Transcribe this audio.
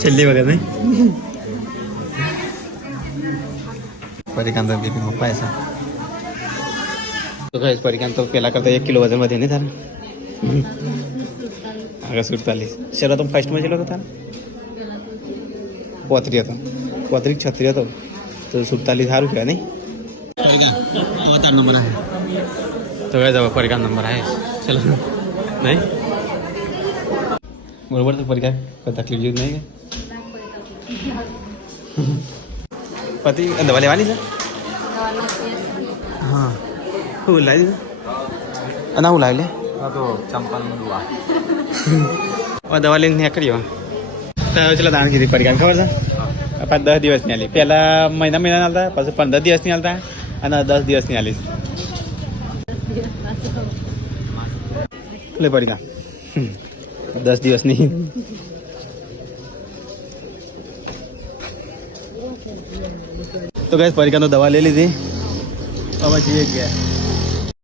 છેલ્લી વખત નહીં પરિકાંત બીપી પપ્પા એસા તો ગાઈસ પરિકાંત તો પેલા કરતા 1 કિલો વજન વધે નહીં તારે આગળ 47 શેરા તો ફર્સ્ટમાં ચેલો હતો તારે 35 હતો 35 36 હતો તો 47 સારું કહેવાય નહીં પરિકાંત નંબર આવે તો ગાઈસ હવે પરિકાંત નંબર આવે ચલો નહીં બરોબર તો પરિકાંત કોઈ તકલીફ જેવું નહીં પતિ દવા લેવાની છે હા હું લાવી દીધું અને હું લાવી લે તો ચંપાનું દુઆ દવા લઈને નીકળ્યો તો ચલો દાણ કીધી પડી ખબર છે પાછા 10 દિવસની આલી પહેલા મહિના હાલતા પછી 15 દિવસની હાલતા અને 10 દિવસની આલી લે પડી 10 દિવસની તો ગાઈસ પરિકાનો દવા લઈ લીધી હવે જઈએ ગયા